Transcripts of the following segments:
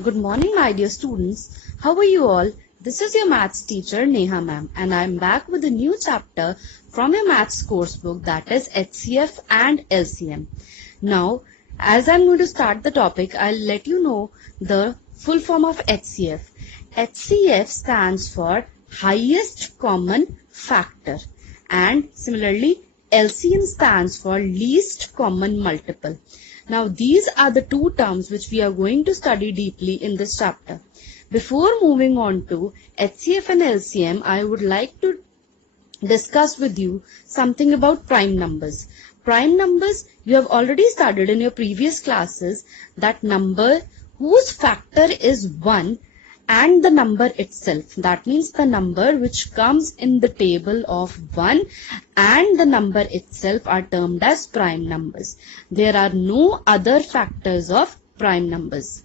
Good morning, my dear students. How are you all? This is your maths teacher Neha ma'am, and I am back with a new chapter from your maths course book, that is HCF and LCM. Now, as I'm going to start the topic, I'll let you know the full form of HCF. HCF stands for highest common factor, and similarly LCM stands for least common multiple. Now these are the two terms which we are going to study deeply in this chapter. Before moving on to HCF and LCM, I would like to discuss with you something about prime numbers. Prime numbers, you have already studied in your previous classes that number whose factor is 1 and the number itself. That means the number which comes in the table of 1 and the number itself are termed as prime numbers. There are no other factors of prime numbers.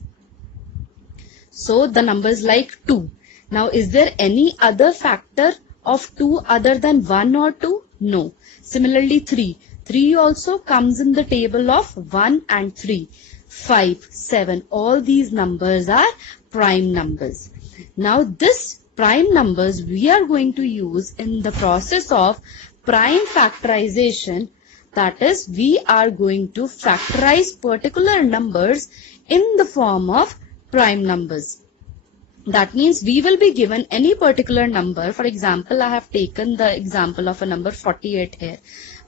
So the numbers like 2. Now is there any other factor of 2 other than 1 or 2? No. Similarly 3. 3 also comes in the table of 1 and 3. 5, 7, all these numbers are prime numbers. Now this prime numbers we are going to use in the process of prime factorization. That is, we are going to factorize particular numbers in the form of prime numbers. That means we will be given any particular number. For example, I have taken the example of a number 48 here.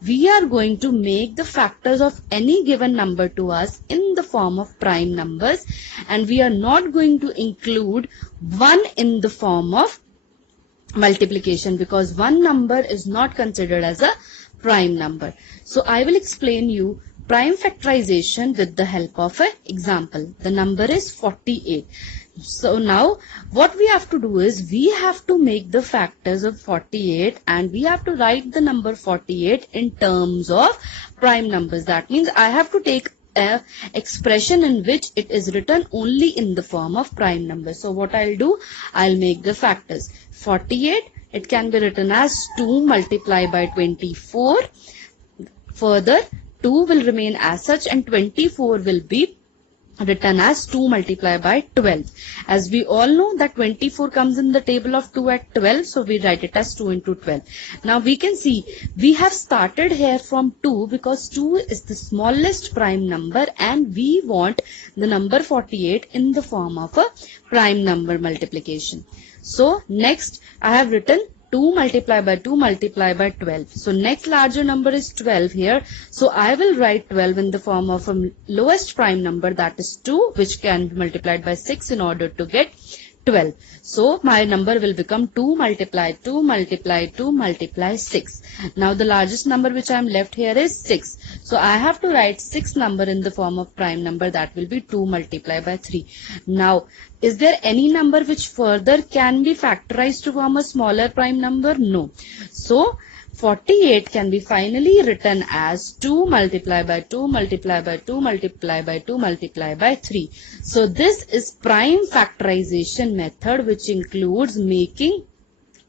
We are going to make the factors of any given number to us in the form of prime numbers, and we are not going to include 1 in the form of multiplication because one number is not considered as a prime number. So I will explain you prime factorization with the help of an example. The number is 48. So now what we have to do is we have to make the factors of 48 and we have to write the number 48 in terms of prime numbers. That means I have to take an expression in which it is written only in the form of prime numbers. So what I'll do, I'll make the factors. 48, it can be written as 2 multiplied by 24. Further, 2 will remain as such and 24 will be written as 2 multiplied by 12. As we all know that 24 comes in the table of 2 at 12, so we write it as 2 into 12. Now we can see we have started here from 2 because 2 is the smallest prime number and we want the number 48 in the form of a prime number multiplication. So next I have written 2 multiplied by 2 multiplied by 12. So next larger number is 12 here. So I will write 12 in the form of a lowest prime number, that is 2, which can be multiplied by 6 in order to get 12. So my number will become 2 multiply 2 multiply 2 multiply 6. Now the largest number which I am left here is 6. So I have to write 6 number in the form of prime number, that will be 2 multiplied by 3. Now is there any number which further can be factorized to form a smaller prime number? No. So 48 can be finally written as 2 multiplied by 2 multiplied by 2 multiplied by 2 multiplied by 3. So this is prime factorization method, which includes making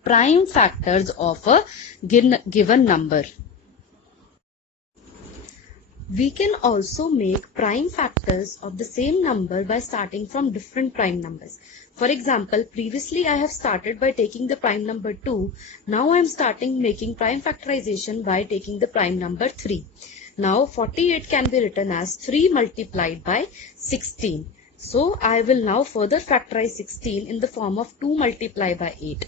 prime factors of a given number. We can also make prime factors of the same number by starting from different prime numbers. For example, previously I have started by taking the prime number 2. Now I am starting making prime factorization by taking the prime number 3. Now 48 can be written as 3 multiplied by 16. So I will now further factorize 16 in the form of 2 multiplied by 8.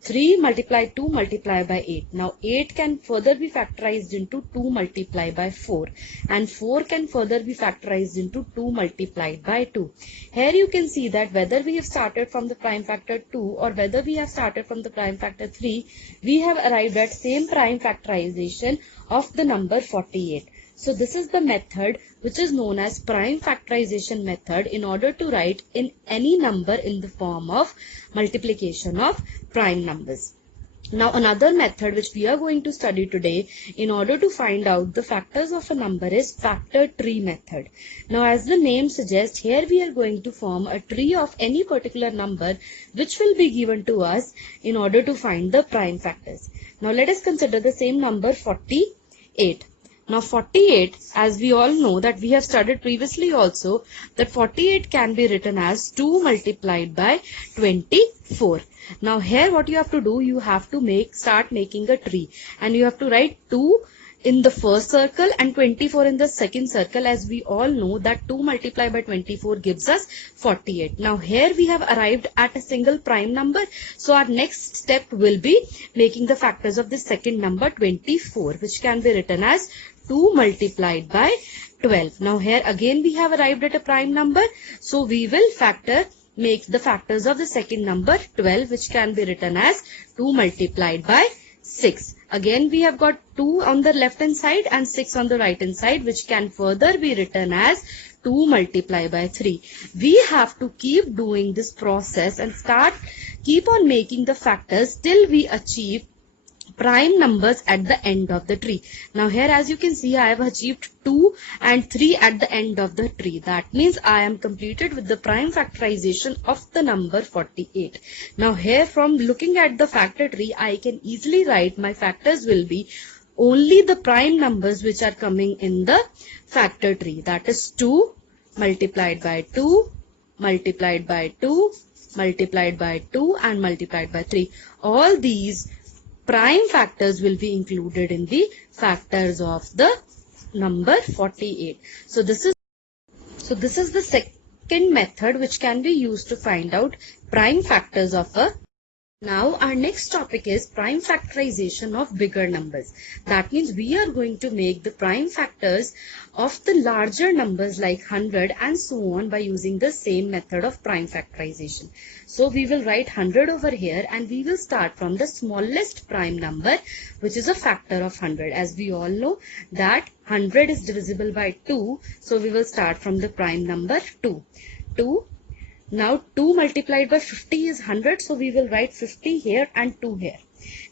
3 multiplied 2 multiplied by 8. Now 8 can further be factorized into 2 multiplied by 4 and 4 can further be factorized into 2 multiplied by 2. Here you can see that whether we have started from the prime factor 2 or whether we have started from the prime factor 3, we have arrived at same prime factorization of the number 48. So this is the method which is known as prime factorization method in order to write in any number in the form of multiplication of prime numbers. Now another method which we are going to study today in order to find out the factors of a number is factor tree method. Now as the name suggests, here we are going to form a tree of any particular number which will be given to us in order to find the prime factors. Now let us consider the same number 48. Now 48, as we all know that we have studied previously also, that 48 can be written as 2 multiplied by 24. Now here what you have to do, you have to start making a tree, and you have to write 2 in the first circle and 24 in the second circle, as we all know that 2 multiplied by 24 gives us 48. Now here we have arrived at a single prime number, so our next step will be making the factors of the second number 24, which can be written as 2 multiplied by 12. Now here again we have arrived at a prime number, so we will make the factors of the second number 12, which can be written as 2 multiplied by 6. Again we have got 2 on the left hand side and 6 on the right hand side, which can further be written as 2 multiplied by 3. We have to keep doing this process and keep on making the factors till we achieve prime numbers at the end of the tree. Now here as you can see, I have achieved 2 and 3 at the end of the tree. That means I am completed with the prime factorization of the number 48. Now here from looking at the factor tree, I can easily write my factors will be only the prime numbers which are coming in the factor tree. That is 2 multiplied by 2 multiplied by 2 multiplied by 2 and multiplied by 3. All these prime factors will be included in the factors of the number 48. So this is the second method which can be used to find out prime factors of a. Now our next topic is prime factorization of bigger numbers. That means we are going to make the prime factors of the larger numbers like 100 and so on by using the same method of prime factorization. So we will write 100 over here, and we will start from the smallest prime number, which is a factor of 100. As we all know that 100 is divisible by 2. So we will start from the prime number 2. Now 2 multiplied by 50 is 100, so we will write 50 here and 2 here.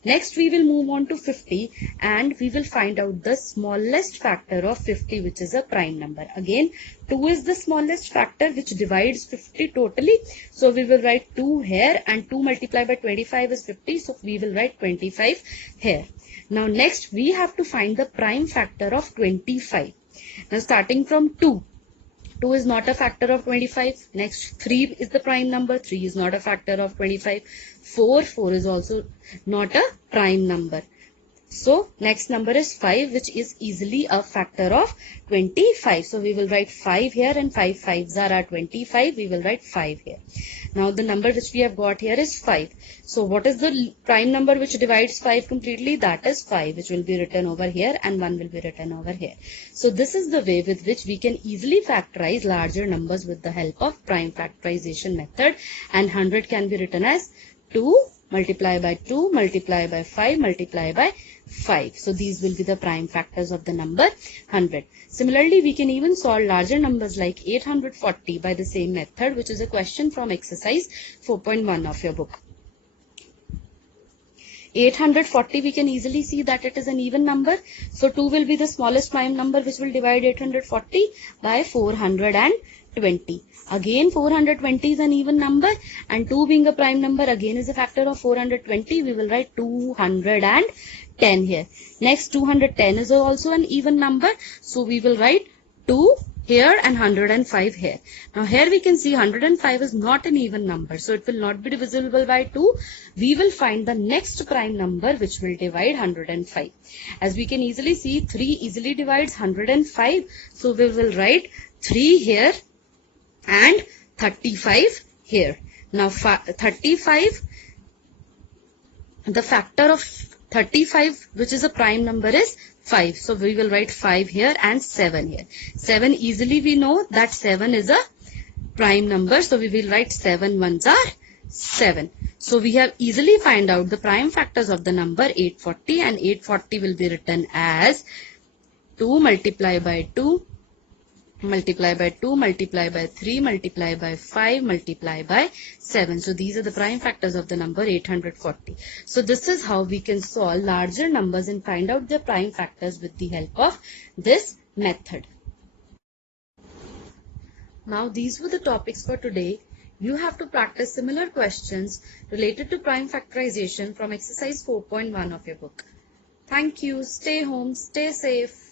Next we will move on to 50, and we will find out the smallest factor of 50, which is a prime number. Again 2 is the smallest factor which divides 50 totally, so we will write 2 here, and 2 multiplied by 25 is 50, so we will write 25 here. Now next we have to find the prime factor of 25. Now starting from 2 is not a factor of 25. Next 3 is the prime number. 3 is not a factor of 25. 4 is also not a prime number. So next number is 5, which is easily a factor of 25. So we will write 5 here, and 5 5s are 25. We will write 5 here. Now the number which we have got here is 5. So what is the prime number which divides 5 completely? That is 5, which will be written over here, and 1 will be written over here. So this is the way with which we can easily factorize larger numbers with the help of prime factorization method. And 100 can be written as 2 multiply by 2 multiply by 5 multiply by 5. So these will be the prime factors of the number 100. Similarly, we can even solve larger numbers like 840 by the same method, which is a question from exercise 4.1 of your book. 840, we can easily see that it is an even number. So 2 will be the smallest prime number which will divide 840 by 420. Again 420 is an even number, and 2 being a prime number again is a factor of 420. We will write 210 here. Next 210 is also an even number, so we will write 2 here and 105 here. Now here we can see 105 is not an even number, so it will not be divisible by 2. We will find the next prime number which will divide 105. As we can easily see, 3 easily divides 105, so we will write 3 here and 35 here. Now 35, the factor of 35 which is a prime number is 5. So we will write 5 here and 7 here. 7 easily we know that 7 is a prime number, so we will write 7 ones are 7. So we have easily find out the prime factors of the number 840, and 840 will be written as 2 multiply by 2 multiply by 2 multiply by 3 multiply by 5 multiply by 7. So these are the prime factors of the number 840. So this is how we can solve larger numbers and find out their prime factors with the help of this method. Now these were the topics for today. You have to practice similar questions related to prime factorization from exercise 4.1 of your book. Thank you. Stay home. Stay safe.